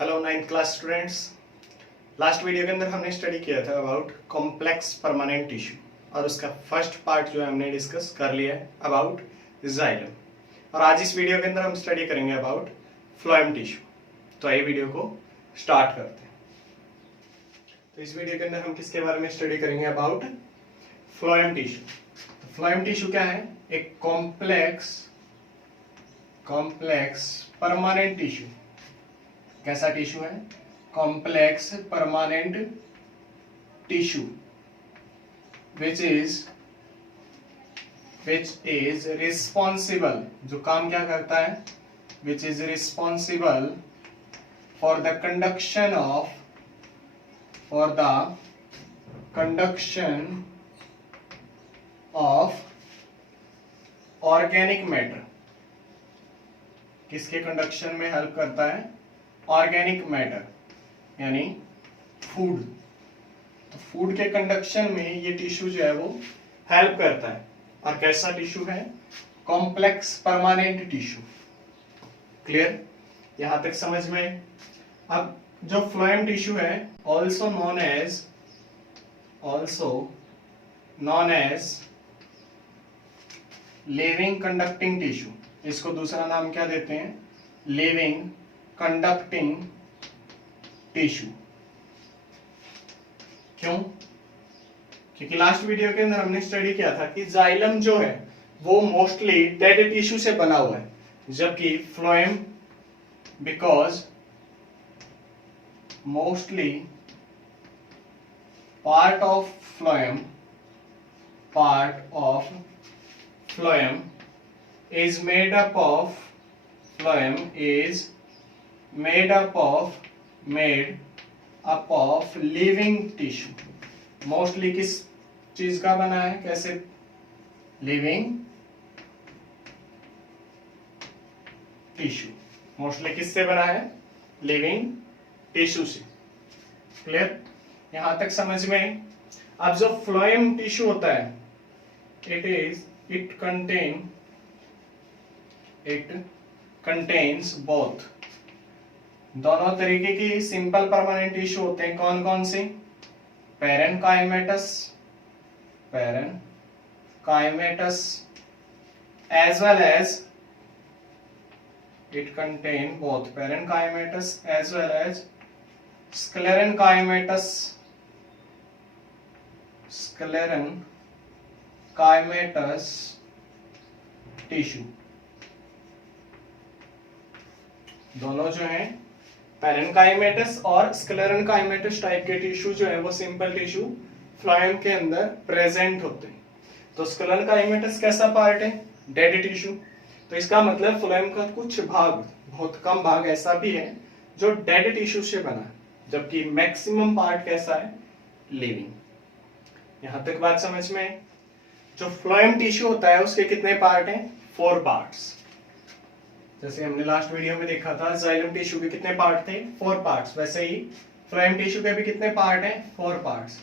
Hello 9th class students. Last video के अंदर हमने स्टडी किया था अबाउट कॉम्प्लेक्स परमानेंट टिश्यू और उसका फर्स्ट पार्ट जो है हमने डिस्कस कर लिया है अबाउट जाइलम। और आज इस वीडियो के अंदर हम स्टडी करेंगे अबाउट फ्लोएम टिश्यू। तो आइए वीडियो को स्टार्ट करते हैं। तो इस वीडियो के अंदर हम किसके बारे में स्टडी करेंगे अबाउट फ्लोएम टिश्यू। तो फ्लोएम टिश्यू क्या है? एक कॉम्प्लेक्स परमानेंट टिश्यू। कैसा टिश्यू है? Complex permanent tissue which is responsible, जो काम क्या करता है? Which is responsible for the conduction of organic matter. किसके कंडक्शन में हेल्प करता है? ऑर्गेनिक मैटर यानी फूड। तो फूड के कंडक्शन में ये टिश्यू जो है वो हेल्प करता है। और कैसा टिश्यू है? Complex permanent tissue. क्लियर? यहां तक समझ में? अब जो फ्लोएम टिश्यू है also known as living conducting tissue. इसको दूसरा नाम क्या देते हैं? Living conducting tissue. क्यों? क्योंकि लास्ट वीडियो के अंदर हमने स्टडी किया था कि जाइलम जो है वो मोस्टली डेड टिश्यू से बना हुआ है, जबकि phloem because mostly part of phloem is made up of living tissue। Mostly किस चीज का बना है? कैसे? Living tissue. मोस्टली किससे बना है? लिविंग टिश्यू से। क्लियर? यहां तक समझ में? अब जो फ्लोएम टिश्यू होता है इट कंटेन्स बोथ, दोनों तरीके की सिंपल परमानेंट टिश्यू होते हैं। कौन कौन से? Parenchymatous as well as it contain both parenchymatous as well as sclerenchymatous tissue. दोनों जो हैं पैरेनकाइमेटस और स्क्लेरेनकाइमेटस टाइप के टिश्यू जो है वो सिंपल टिश्यू फ्लोएम के अंदर प्रेजेंट होते हैं। तो स्क्लेरेनकाइमेटस कैसा पार्ट है? Dead tissue. तो इसका मतलब फ्लोएम का कुछ भाग, बहुत कम भाग ऐसा भी है जो डेड टिश्यू से बना है, जबकि मैक्सिमम पार्ट कैसा है? लिविंग। यहां तक बात समझ में? जो फ्लोएम टिश्यू होता है उसके कितने पार्ट हैं? 4 पार्ट्स। जैसे हमने लास्ट वीडियो में देखा था जाइलम टिश्यू के कितने पार्ट थे? 4 पार्ट्स। वैसे ही फ्लोएम टिश्यू के भी कितने पार्ट हैं? 4 parts.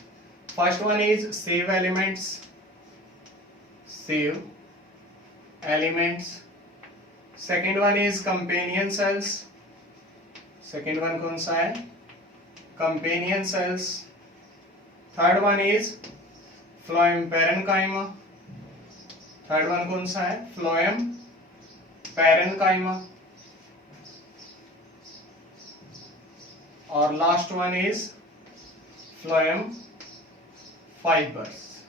First one is sieve elements. Second one is companion cells. Second one कौन सा है? Companion cells. Third one is phloem parenchyma. Third one कौन सा है? Phloem parenchyma. और last one is phloem fibres.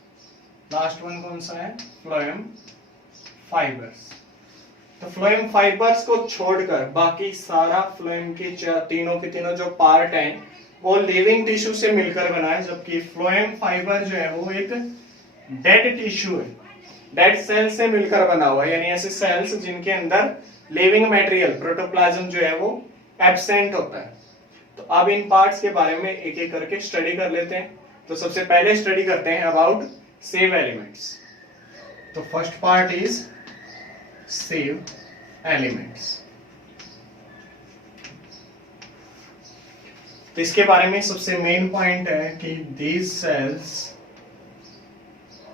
Last one कौन सा है? Phloem fibres. तो फ्लोएम फाइबर्स को छोड़कर बाकी सारा फ्लोएम के तीनों के तीनों जो पार्ट हैं वो लिविंग टिश्यू से मिलकर बना है, जबकि फ्लोएम फाइबर जो है वो एक डेड टिश्यू है, डेड सेल से मिलकर बना हुआ है। यानी ऐसे सेल्स जिनके अंदर लिविंग मटेरियल प्रोटोप्लाज्म जो है वो एब्सेंट होता है। तो अब इन पार्ट्स के बारे में एक एक करके स्टडी कर लेते हैं। तो सबसे पहले स्टडी करते हैं अबाउट सेव एलिमेंट्स। तो first part is sieve elements. तो इसके बारे में सबसे मेन पॉइंट है कि these cells,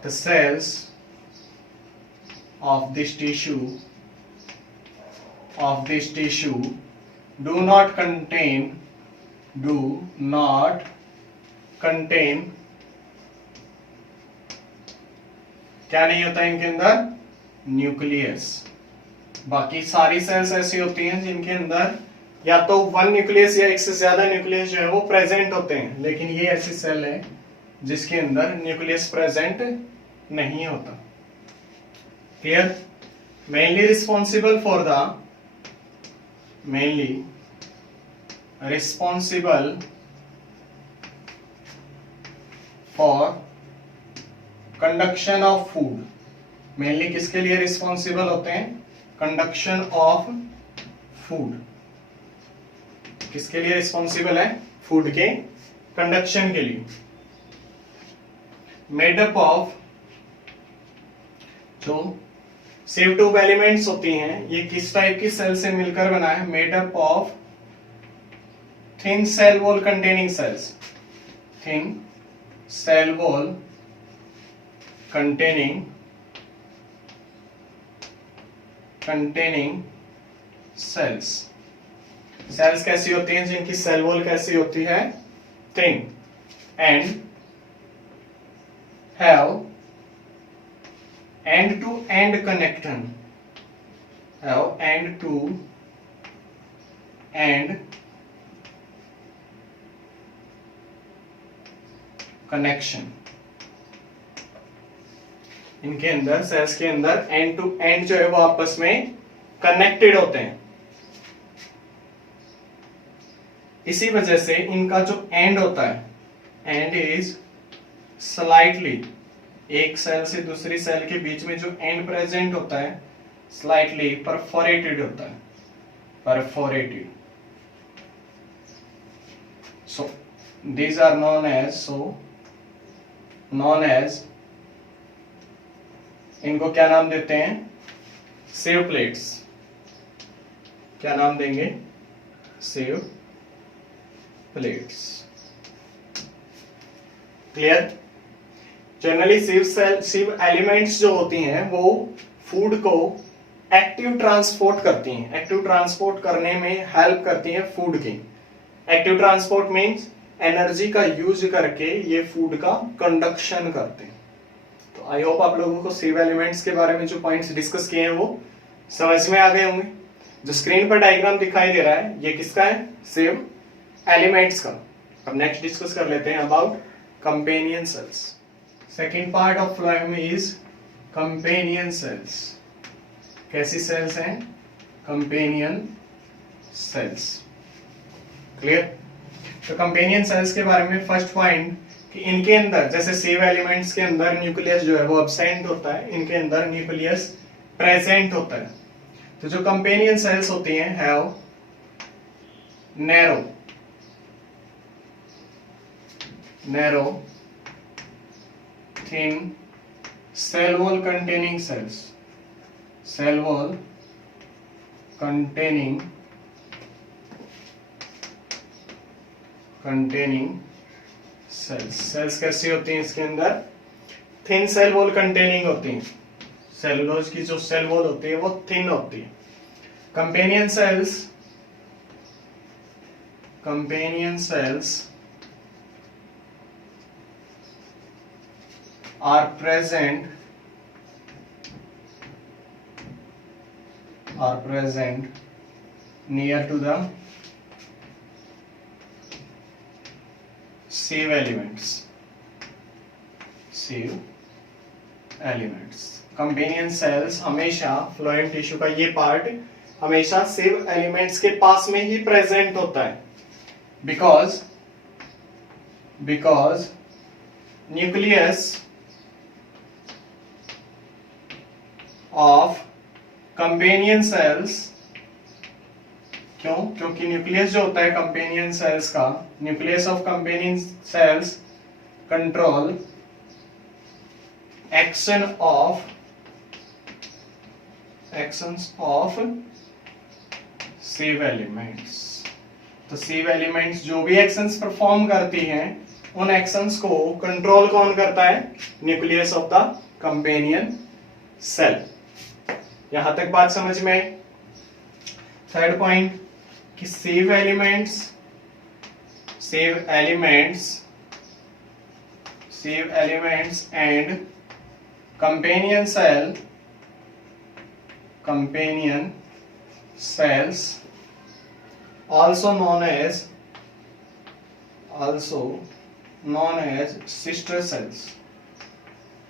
the cells of this tissue do not contain do not contain, क्या नहीं होता इनके अंदर, न्यूक्लियस। बाकी सारी सेल्स ऐसी होती हैं जिनके अंदर या तो वन न्यूक्लियस या एक से ज्यादा न्यूक्लियस जो है वो प्रेजेंट होते हैं, लेकिन ये ऐसी सेल है जिसके अंदर न्यूक्लियस प्रेजेंट नहीं होता। Clear? Mainly responsible for conduction of food. Mainly किसके लिए रिस्पॉन्सिबल होते हैं? Conduction of food. किसके लिए रिस्पॉन्सिबल है? फूड के कंडक्शन के लिए। मेडअप ऑफ, जो सेव ट्यूब एलिमेंट्स होती हैं, ये किस टाइप की सेल से मिलकर बना है? Made up of thin cell wall containing cells. Thin cell wall containing cells. Cells कैसी होती हैं? जिनकी सेल वॉल कैसी होती है? Thin and have end to end connection. Have end to end connection. इनके अंदर, सेल्स के अंदर एंड टू एंड जो है वो आपस में कनेक्टेड होते हैं। इसी वजह से इनका जो एंड होता है, एंड इज स्लाइटली, एक सेल से दूसरी सेल के बीच में जो एंड प्रेजेंट होता है स्लाइटली परफोरेटेड होता है। Perforated. So these are known as इनको क्या नाम देते हैं? Save plates. क्या नाम देंगे? Save plates. क्लियर? जनरली सिव एलिमेंट्स जो होती हैं वो फूड को एक्टिव ट्रांसपोर्ट करती हैं। एक्टिव ट्रांसपोर्ट करने में हेल्प करती हैं फूड की। एक्टिव ट्रांसपोर्ट मींस एनर्जी का यूज करके ये फूड का कंडक्शन करते हैं। तो आई होप आप लोगों को सिव एलिमेंट्स के बारे में जो पॉइंट्स डिस्कस किए हैं वो समझ में आ गए होंगे। जो स्क्रीन पर डायग्राम दिखाई दे रहा है ये किसका है? सिव एलिमेंट्स का। अब नेक्स्ट डिस्कस कर लेते हैं about companion cells. Second part of phloem is companion sales. कैसी सेल्स हैं? Companion cells. क्लियर? तो कंपेनियन सेल्स के बारे में फर्स्ट पॉइंट कि इनके अंदर, जैसे सेव एलिमेंट्स के अंदर न्यूक्लियस जो है वो एब्सेंट होता है, इनके अंदर न्यूक्लियस प्रेजेंट होता है। तो जो कंपेनियन सेल्स होती हैं have narrow thin cell wall containing cells. Cell wall containing cells. Cells कैसी होती हैं? इसके अंदर थिन सेल वॉल कंटेनिंग होती हैं। सेलुलोज की जो सेल वॉल होती है वो थिन होती है। Companion sales are present near to the sieve elements. Companion cells हमेशा, फ्लोएम टिश्यू का ये पार्ट हमेशा सिव एलिमेंट्स के पास में ही प्रेजेंट होता है, because nucleus of companion cells, क्योंकि न्यूक्लियस जो होता है कंपेनियन सेल्स का, nucleus of companion cells control actions of sieve elements. तो सिव एलिमेंट्स जो भी एक्शंस परफॉर्म करती हैं उन एक्शंस को कंट्रोल कौन करता है? Nucleus of the companion cell. यहां तक बात समझ में आई? थर्ड पॉइंट कि sieve elements save elements and companion cells also known as sister cells.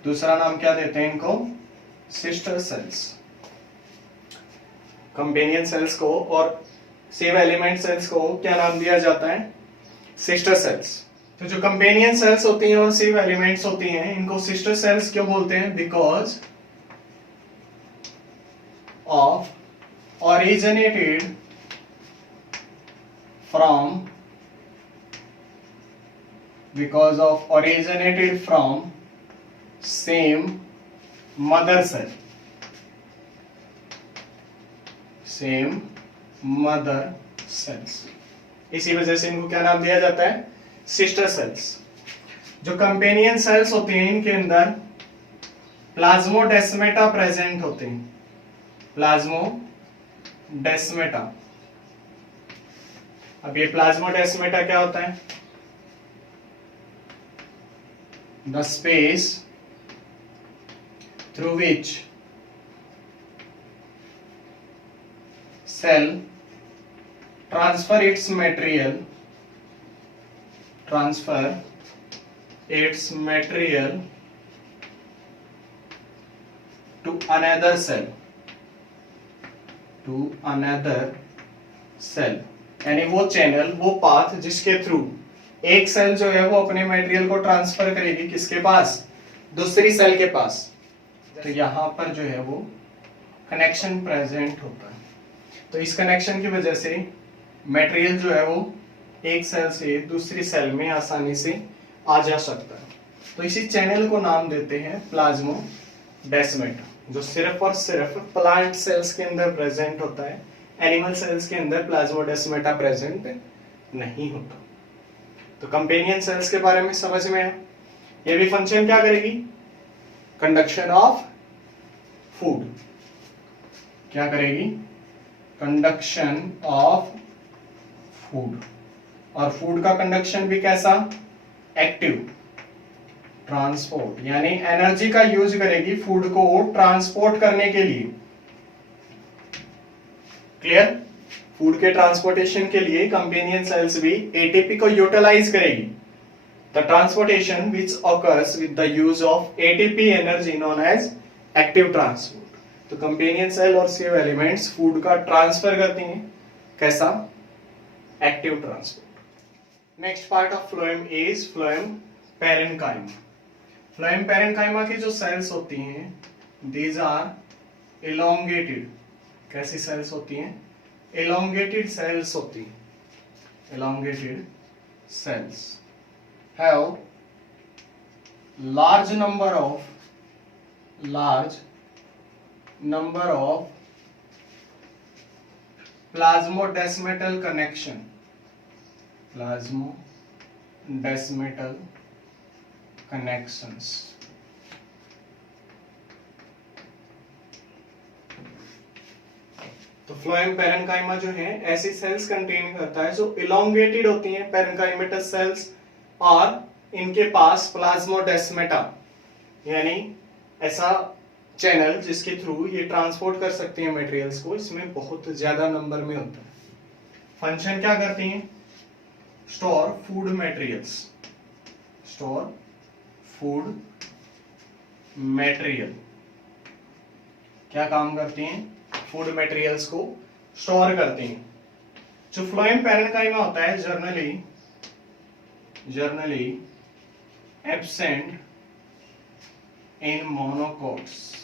दूसरा नाम क्या देते हैं इनको? Sister sales. कंपेनियन सेल्स को और सेव एलिमेंट सेल्स को क्या नाम दिया जाता है? Sister cells. तो जो कंपेनियन सेल्स होती हैं और सेव एलिमेंट्स होती हैं, इनको सिस्टर सेल्स क्यों बोलते हैं? Because of originated from same mother cell. इसी वजह से इनको क्या नाम दिया जाता है? Sister cells. जो कंपेनियन सेल्स होती हैं इनके अंदर प्लाज्मोडेस्मेटा प्रेजेंट होते हैं. प्लाज्मोडेस्मेटा. अब ये प्लाज्मोडेस्मेटा क्या होता है? The space through which cell transfer its material to another cell. यानी वो चैनल, वो पाथ जिसके थ्रू एक सेल जो है वो अपने मटेरियल को ट्रांसफर करेगी किसके पास? दूसरी सेल के पास. तो यहां पर जो है वो कनेक्शन प्रेजेंट होता है. तो इस कनेक्शन की वजह से मटेरियल जो है वो एक सेल से दूसरी सेल में आसानी से आ जा सकता है. तो इसी चैनल को नाम देते हैं प्लाज्मोडेस्मेटा, जो सिर्फ और सिर्फ प्लांट सेल्स के अंदर प्रेजेंट होता है. एनिमल सेल्स के अंदर प्लाज्मोडेस्मेटा प्रेजेंट नहीं होता. तो कंपेनियन सेल्स के बारे में समझ में आया. ये भी फंक्शन क्या करेगी? Conduction of food. क्या करेगी? Conduction of food. और फूड का कंडक्शन भी कैसा? एक्टिव. ट्रांसपोर्ट, यानी एनर्जी का यूज करेगी फूड को ट्रांसपोर्ट करने के लिए. क्लियर? फूड के ट्रांसपोर्टेशन के लिए कंपेनियन सेल्स भी एटीपी को यूटिलाइज करेगी. The transportation which occurs with the use of ATP energy known as active transport. तो कंपेनियन सेल और सेव एलिमेंट्स फूड का ट्रांसफर करती हैं. कैसा? Active transport. Next part of phloem is phloem parenchyma. Phloem parenchyma की जो sales होती हैं, these are elongated. कैसी सेल्स होती हैं? elongated cells होती हैं. elongated cells have large number of plasmodesmatal connections. तो फ्लोएम पैरेन्काइमा जो है ऐसी सेल्स कंटेन करता है जो इलोंगेटेड होती हैं, पैरेन्काइमेटस सेल्स, और इनके पास प्लाज्मोडेस्मेटा यानी ऐसा चैनल जिसके थ्रू ये ट्रांसपोर्ट कर सकते हैं मटेरियल्स को, इसमें बहुत ज्यादा नंबर में होता है. फंक्शन क्या करती हैं? Store food material. क्या काम करती हैं? फूड मटेरियल्स को स्टोर करती हैं. जो फ्लोएम पैरेन्काइमा होता है जनरली एब्सेंट इन मोनोकोट्स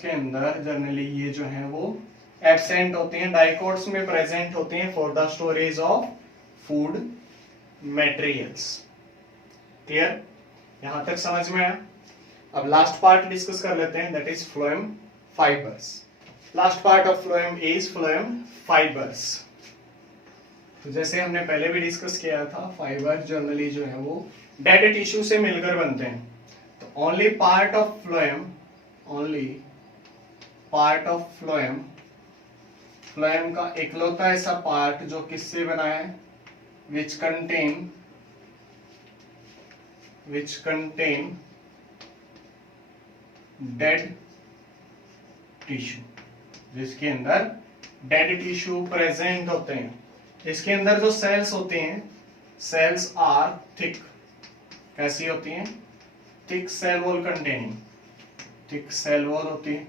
के अंदर जनरली ये जो है वो एब्सेंट होते हैं. डाइकोट्स में प्रेजेंट होते हैं for the storage of food materials. Clear? यहां तक समझ में आया? अब लास्ट पार्ट डिस्कस कर लेते हैं, that is phloem fibres. Last part of phloem is phloem fibres. तो जैसे हमने पहले भी डिस्कस किया था, फाइबर जनरली जो है वो डेड टिश्यू से मिलकर बनते हैं. तो ओनली पार्ट ऑफ फ्लोएम का इकलौता ऐसा पार्ट जो किससे बना है? which contain dead tissue, जिसके अंदर डेड टिश्यू प्रेजेंट होते हैं। इसके अंदर जो सेल्स होते हैं, सेल्स आर थिक, कैसी होती हैं? Thick cell wall containing, thick cell wall होती है,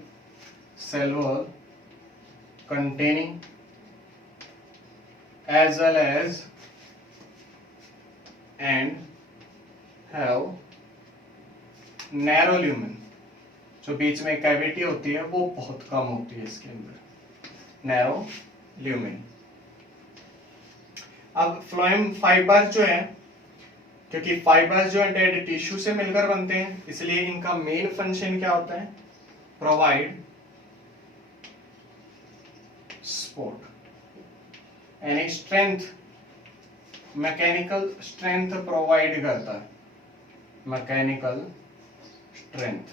cell wall containing as well as and have narrow lumen, जो बीच में कैविटी होती है वो बहुत कम होती है इसके अंदर, नैरो ल्यूमेन। अब फ्लोएम फाइबर जो है, क्योंकि फाइबर जो है डेड टिश्यू से मिलकर बनते हैं, इसलिए इनका मेन फंक्शन क्या होता है? प्रोवाइड सपोर्ट, यानी स्ट्रेंथ, मैकेनिकल स्ट्रेंथ प्रोवाइड करता है, मैकेनिकल स्ट्रेंथ।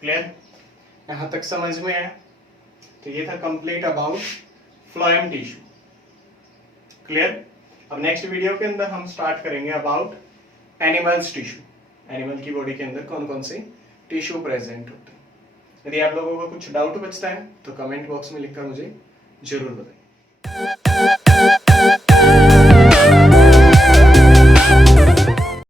क्लियर? यहां तक समझ में आया? तो ये था complete about phloem tissue. Clear? अब नेक्स्ट वीडियो के अंदर हम स्टार्ट करेंगे अबाउट एनिमल्स टिश्यू, एनिमल की बॉडी के अंदर कौन कौन से टिश्यू प्रेजेंट होते हैं। यदि आप लोगों को कुछ डाउट बचता है तो कमेंट बॉक्स में लिखकर मुझे जरूर बताइए।